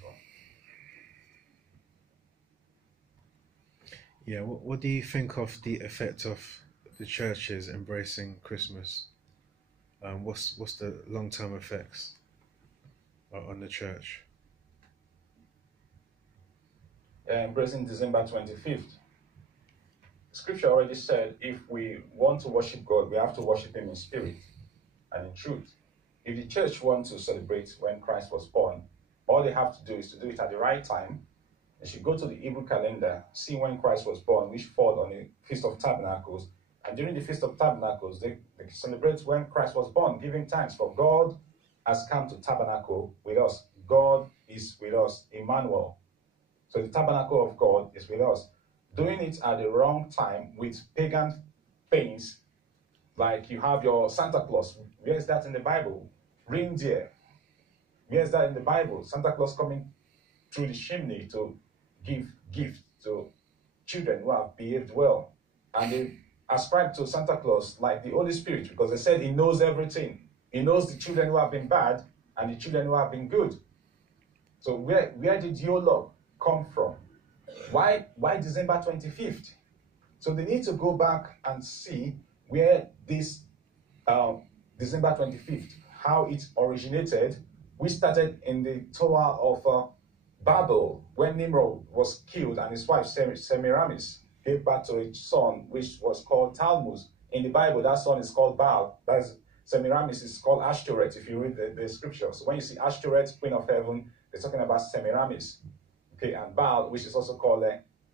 So. Yeah, what do you think of the effect of the churches embracing Christmas? What's the long term effects on the church? Embracing December 25th. Scripture already said if we want to worship God, we have to worship Him in spirit and in truth. If the church wants to celebrate when Christ was born, all they have to do is to do it at the right time. They should go to the Hebrew calendar, see when Christ was born, which fall on the Feast of Tabernacles. And during the Feast of Tabernacles, they celebrate when Christ was born, giving thanks for God has come to tabernacle with us. God is with us, Emmanuel. So the tabernacle of God is with us. Doing it at the wrong time with pagan things, like you have your Santa Claus. Where is that in the Bible? Reindeer. Where is that in the Bible? Santa Claus coming through the chimney to give gifts to children who have behaved well. And they ascribe to Santa Claus like the Holy Spirit, because they said he knows everything. He knows the children who have been bad and the children who have been good. So where did your love come from? Why December 25th? So they need to go back and see where this December 25th, how it originated. We started in the Tower of Babel, when Nimrod was killed and his wife Semiramis gave birth to a son which was called Tammuz. In the Bible, that son is called Baal. That's Semiramis is called Ashtoreth if you read the scriptures. So when you see Ashtoreth, Queen of Heaven, they're talking about Semiramis. Okay, and Baal, which is also called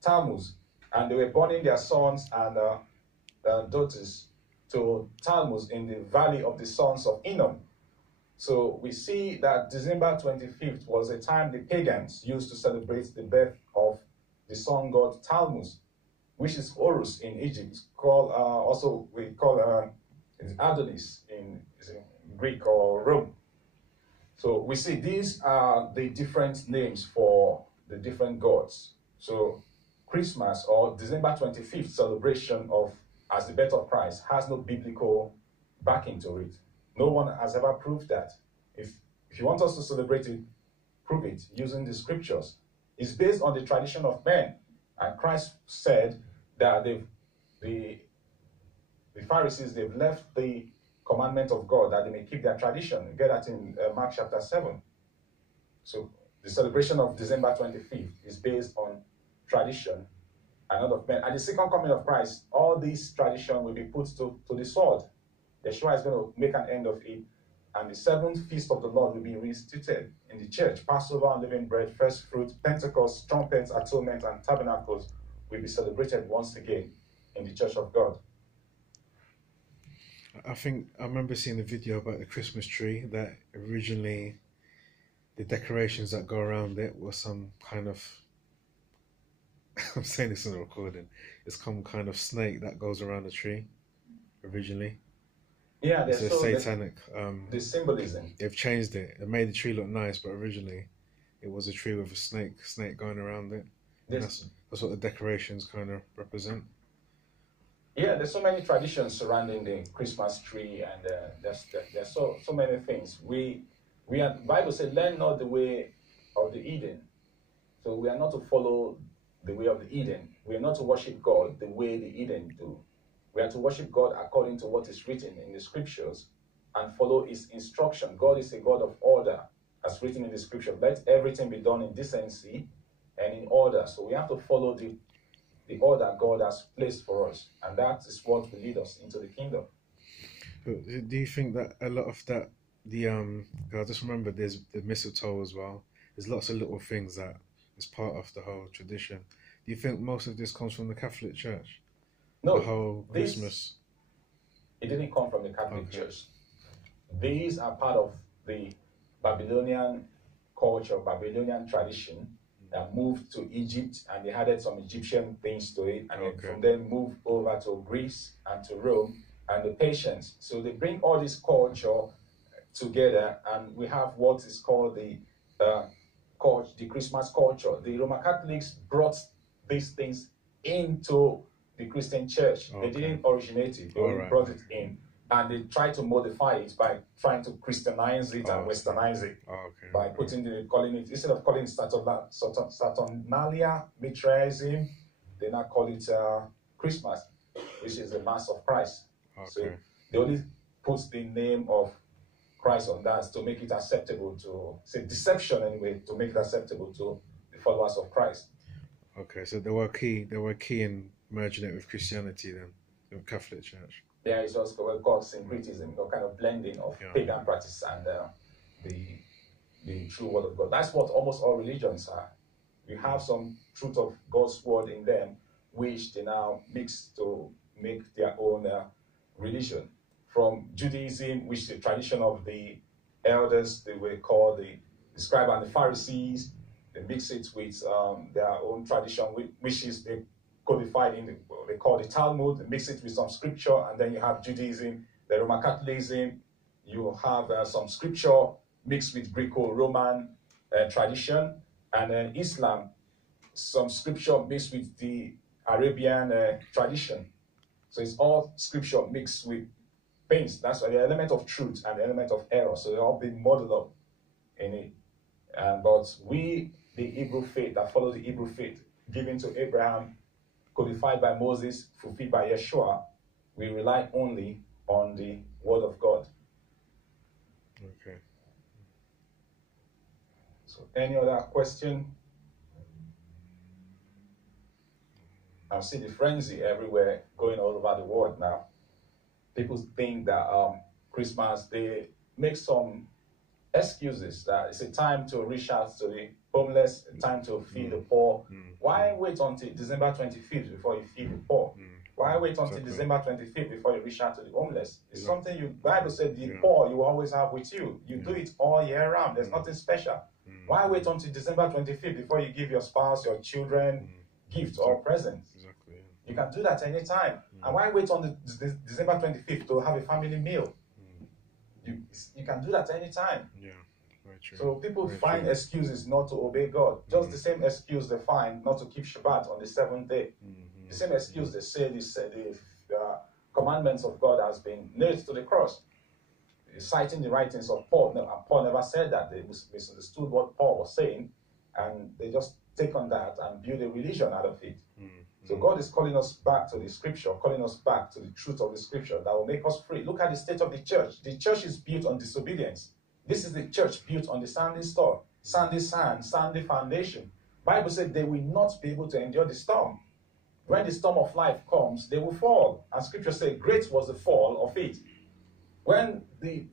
Tammuz. And they were burning their sons and daughters to Tammuz in the valley of the sons of Hinnom. So we see that December 25th was a time the pagans used to celebrate the birth of the sun god Tammuz, which is Horus in Egypt. Called also we call Adonis in Greek or Rome. So we see these are the different names for the different gods. So Christmas or December 25th celebration of as the birth of Christ has no biblical backing to it. No one has ever proved that. If you want us to celebrate it, prove it using the scriptures. It's based on the tradition of men. And Christ said that the Pharisees, they've left the commandment of God that they may keep their tradition. You get that in Mark chapter 7. So the celebration of December 25th is based on tradition and not of men. At the second coming of Christ, all these tradition will be put to the sword. Yeshua is going to make an end of it. And the seventh feast of the Lord will be reinstituted in the church. Passover, unleavened bread, first fruit, Pentecost, trumpets, atonement, and tabernacles will be celebrated once again in the church of God. I remember seeing a video about the Christmas tree that originally the decorations that go around it was some kind of I'm saying this in the recording. It's some kind of snake that goes around the tree originally. Yeah, it's a satanic. The symbolism. They've changed it. They made the tree look nice, but originally it was a tree with a snake going around it. That's what the decorations kind of represent. Yeah, there's so many traditions surrounding the Christmas tree, and there's so many things. The Bible said, "Learn not the way of the Eden." So we are not to follow the way of the Eden. We are not to worship God the way the Eden do. We are to worship God according to what is written in the scriptures and follow his instruction. God is a God of order, as written in the scripture. Let everything be done in decency and in order. So we have to follow the order God has placed for us. And that is what will lead us into the kingdom. Do you think that a lot of that, I just remember there's the mistletoe as well. There's lots of little things that is part of the whole tradition. Do you think most of this comes from the Catholic Church? No, the whole Christmas. It didn't come from the Catholic Church. These are part of the Babylonian culture, Babylonian tradition that moved to Egypt, and they added some Egyptian things to it, and then from then moved over to Greece and to Rome and the Persians. So they bring all this culture together, and we have what is called the Christmas culture. The Roman Catholics brought these things into the Christian church. They didn't originate it, they only brought it in. and they try to modify it by trying to Christianize it and Westernize it by calling it, instead of calling it Saturnalia, Mitraism, they now call it Christmas, which is the Mass of Christ. So they only put the name of Christ on that to make it acceptable to, say, deception anyway, to make it acceptable to the followers of Christ. Okay, so they were key in merging it with Christianity then, the Catholic Church. Yeah, it's also called syncretism, a kind of blending of pagan practice and the true word of God. That's what almost all religions are. You have some truth of God's word in them, which they now mix to make their own religion. From Judaism, which is the tradition of the elders, they were called the scribe and the Pharisees. They mix it with their own tradition, which is they codified in they call the Talmud. They mix it with some scripture, and then you have Judaism, the Roman Catholicism. You have some scripture mixed with Greco-Roman tradition, and then Islam, some scripture mixed with the Arabian tradition. So it's all scripture mixed with pains. That's why the element of truth and the element of error. So they're all being modeled up in it. But we, the Hebrew faith, that follow the Hebrew faith, given to Abraham, codified by Moses, fulfilled by Yeshua, we rely only on the word of God. Okay. So any other question? I see the frenzy everywhere going all over the world now. People think that Christmas, they make some excuses that it's a time to reach out to the homeless, a time to feed the poor. Why wait until December 25th before you feed the poor? Why wait until December 25th before you reach out to the homeless? It's something the Bible said the poor you always have with you. You do it all year round. There's nothing special. Why wait until December 25th before you give your spouse, your children, gifts or presents? Exactly. You can do that anytime. And why wait on the December 25th to have a family meal? You can do that anytime. Yeah, very true. So people find excuses not to obey God. Just the same excuse they find not to keep Shabbat on the seventh day. The same excuse they say the commandments of God has been nailed to the cross. Citing the writings of Paul. No, Paul never said that. They misunderstood what Paul was saying, and they just take on that and build a religion out of it. So God is calling us back to the scripture, calling us back to the truth of the scripture that will make us free. Look at the state of the church. The church is built on disobedience. This is the church built on the sandy store, sandy sand, sandy foundation. Bible said they will not be able to endure the storm. When the storm of life comes, they will fall. And scripture says, great was the fall of it. When the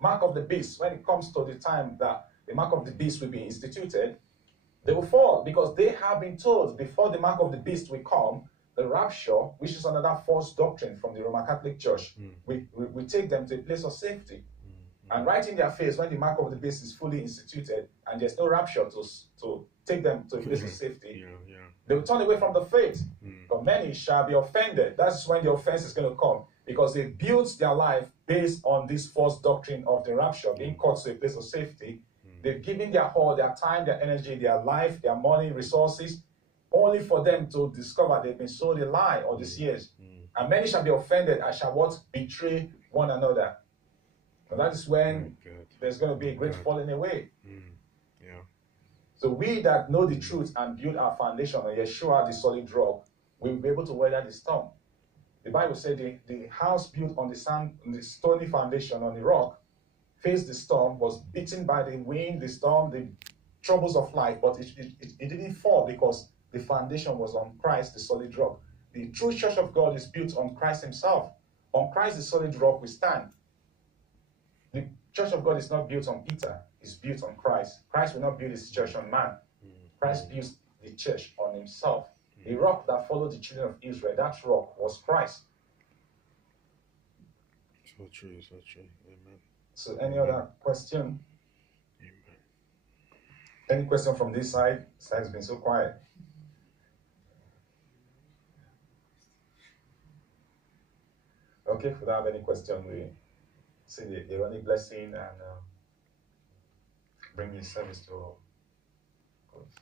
mark of the beast, when it comes to the time that the mark of the beast will be instituted, they will fall because they have been told before the mark of the beast will come, the rapture, which is another false doctrine from the Roman Catholic Church, we take them to a place of safety. And right in their face, when the mark of the beast is fully instituted and there's no rapture to take them to a place of safety, they will turn away from the faith. But many shall be offended. That's when the offense is going to come because they built their life based on this false doctrine of the rapture, being called to a place of safety. They've given their all, their time, their energy, their life, their money, resources, only for them to discover they've been sold a lie all these years. And many shall be offended and shall what? Betray one another. And that is when there's going to be a great falling away. So we that know the truth and build our foundation on Yeshua, the solid rock, will be able to weather the storm. The Bible said the house built on the sand, on the stony foundation, on the rock, faced the storm, was beaten by the wind, the storm, the troubles of life, but it didn't fall because the foundation was on Christ, the solid rock. The true church of God is built on Christ himself. On Christ, the solid rock, we stand. The church of God is not built on Peter, it's built on Christ. Christ will not build his church on man. Christ builds the church on himself. The rock that followed the children of Israel, that rock was Christ. So true, so true. Amen. So any other question? Amen. Any question from this side? This side has been so quiet. Okay, if we don't have any question, we say the Aaronic blessing and bring this service to a close.